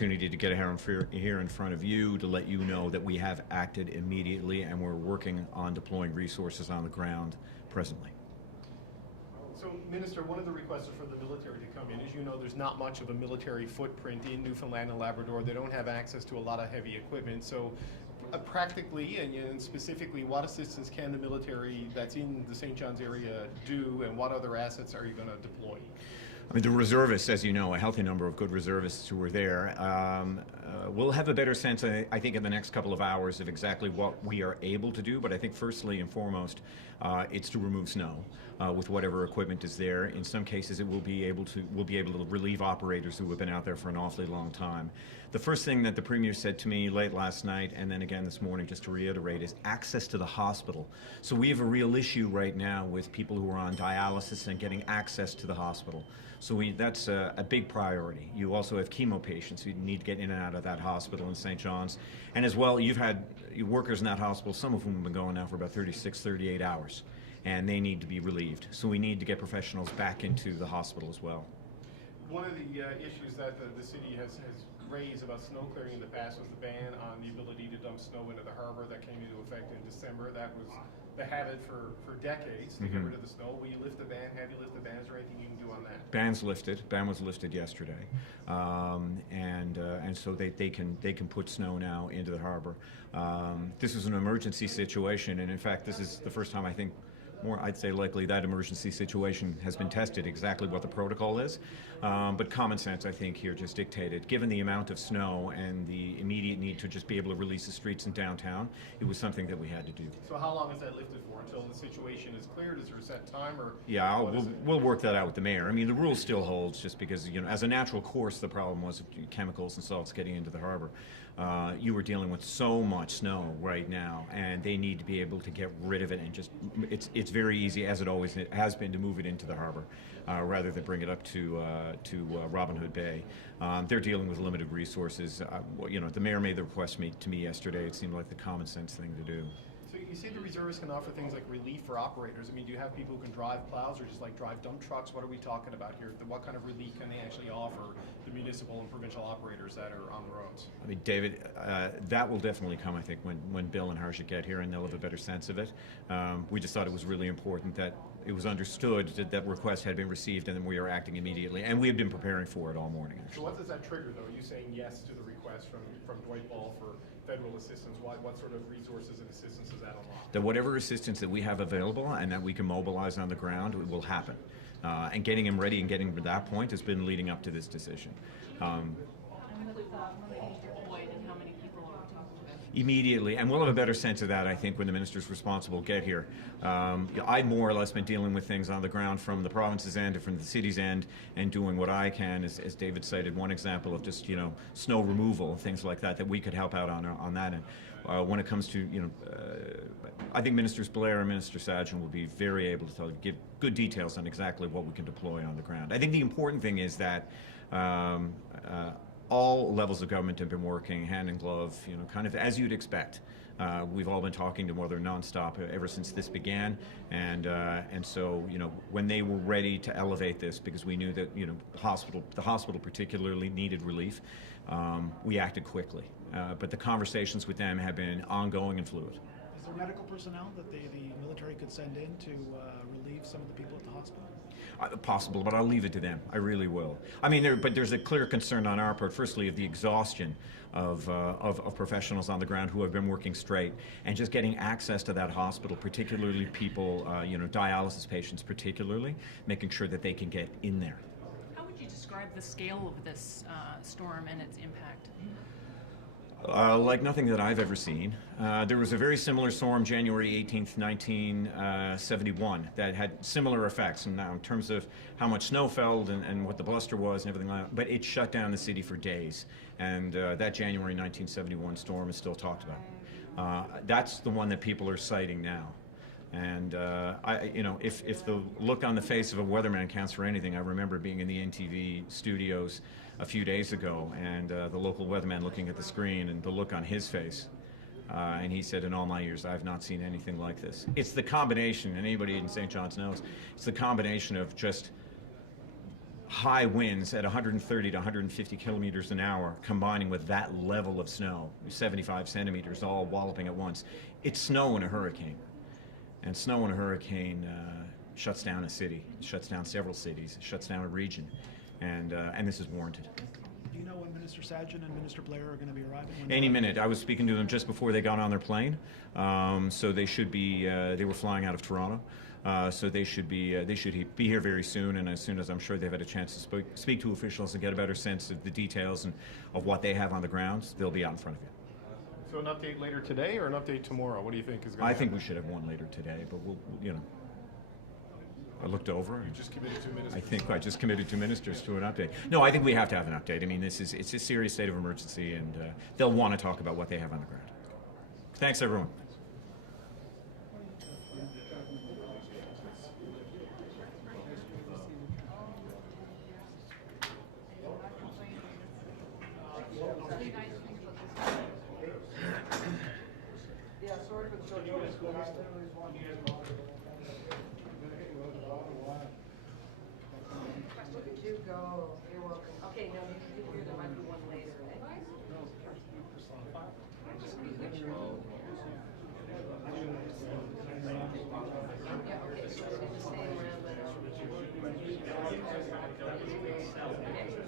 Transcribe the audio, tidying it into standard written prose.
To get here in front of you to let you know that we have acted immediately and we're working on deploying resources on the ground presently. So, Minister, one of the requests for the military to come in, as you know, there's not much of a military footprint in Newfoundland and Labrador. They don't have access to a lot of heavy equipment. So, practically and specifically, what assistance can the military that's in the St. John's area do, and what other assets are you going to deploy? I mean, the reservists, as you know, a healthy number of good reservists who are there. We'll have a better sense, I think, in the next couple of hours of exactly what we are able to do. But I think firstly and foremost, it's to remove snow with whatever equipment is there. In some cases, we'll be able to relieve operators who have been out there for an awfully long time. The first thing that the Premier said to me late last night and then again this morning, just to reiterate, is access to the hospital. So we have a real issue right now with people who are on dialysis and getting access to the hospital. So that's a big priority. You also have chemo patients who need to get in and out of that hospital in St. John's. And as well, you've had workers in that hospital, some of whom have been going now for about 36, 38 hours. And they need to be relieved. So we need to get professionals back into the hospital as well. One of the issues that the city has raised about snow clearing in the past was the ban on the ability to dump snow into the harbor. That came into effect in December. That was the habit for decades to get rid of the snow. Will you lift the ban? Have you lifted the ban? Is there anything you can do on that? Ban's lifted. Ban was lifted yesterday, and so they can put snow now into the harbor. This is an emergency situation, and in fact, this is the first time I think. I'd say likely that emergency situation has been tested exactly what the protocol is. But common sense, I think, here just dictated, given the amount of snow and the immediate need to just be able to release the streets in downtown, it was something that we had to do. So how long is that lifted for? Until the situation is cleared? Is there a set time? Or yeah, we'll work that out with the mayor. I mean, the rule still holds just because, you know, as a natural course, the problem was chemicals and salts getting into the harbor. You were dealing with so much snow right now, and they need to be able to get rid of it, and just it's very easy, as it always has been, to move it into the harbor rather than bring it up to Robin Hood Bay. They're dealing with limited resources. You know, the mayor made the request to me yesterday. It seemed like the common sense thing to do. So you say the reservists can offer things like relief for operators. I mean, do you have people who can drive plows or just like drive dump trucks? What are we talking about here? What kind of relief can they actually offer the municipal and provincial operators that are on the roads? I mean, David, that will definitely come, I think, when Bill and Harsha get here, and they'll have a better sense of it. We just thought it was really important that it was understood that that request had been received, and then we are acting immediately. And we have been preparing for it all morning, actually. So what does that trigger, though? Are you saying yes to the request from Dwight Ball for federal assistance? What sort of resources and assistance is that unlock? That whatever assistance that we have available and that we can mobilize on the ground, it will happen. And getting him ready and getting to that point has been leading up to this decision. Immediately, and we'll have a better sense of that, I think, when the ministers responsible get here. I've more or less been dealing with things on the ground from the province's end and from the city's end, and doing what I can, as David cited, one example of just, you know, snow removal, things like that we could help out on that end. When it comes to, you know, I think Ministers Blair and Minister Sajjan will be very able to give good details on exactly what we can deploy on the ground. I think the important thing is that all levels of government have been working hand in glove, you know, kind of as you'd expect. We've all been talking to one another nonstop ever since this began, and so, you know, when they were ready to elevate this, because we knew that, you know, the hospital particularly needed relief, we acted quickly. But the conversations with them have been ongoing and fluid. Is there medical personnel that the military could send in to relieve some of the people at the hospital? Possible, but I'll leave it to them. I really will. I mean, but there's a clear concern on our part, firstly, of the exhaustion of professionals on the ground who have been working straight, and just getting access to that hospital, particularly people, you know, dialysis patients particularly, making sure that they can get in there. How would you describe the scale of this storm and its impact? Like nothing that I've ever seen. There was a very similar storm January 18th, 1971 that had similar effects. And now in terms of how much snow fell and what the bluster was and everything like that, but it shut down the city for days. And that January 1971 storm is still talked about. That's the one that people are citing now. And you know, if the look on the face of a weatherman counts for anything, I remember being in the NTV studios a few days ago, and the local weatherman looking at the screen, and the look on his face, and he said, in all my years, I've not seen anything like this. It's the combination, and anybody in St. John's knows, it's the combination of just high winds at 130 to 150 kilometers an hour, combining with that level of snow, 75 centimeters, all walloping at once. It's snow in a hurricane. And snow in a hurricane shuts down a city, shuts down several cities, shuts down a region. And this is warranted. Do you know when Minister Sajjan and Minister Blair are going to be arriving? Any minute. I was speaking to them just before they got on their plane. So they should be, they were flying out of Toronto. So they should be here very soon, and as soon as I'm sure they've had a chance to speak to officials and get a better sense of the details and of what they have on the ground, they'll be out in front of you. So an update later today or an update tomorrow? What do you think is going to happen? I think we should have one later today, but we'll, you know. I looked over. You just committed 2 minutes. I think I just committed 2 ministers to an update. No, I think we have to have an update. I mean, it's a serious state of emergency, and they'll want to talk about what they have on the ground. Thanks, everyone. Yeah, sorry for the short notice, but look at you go. You're welcome. Okay, now you hear there might be one later, right? Yeah, okay, so we're going to stay around, but okay.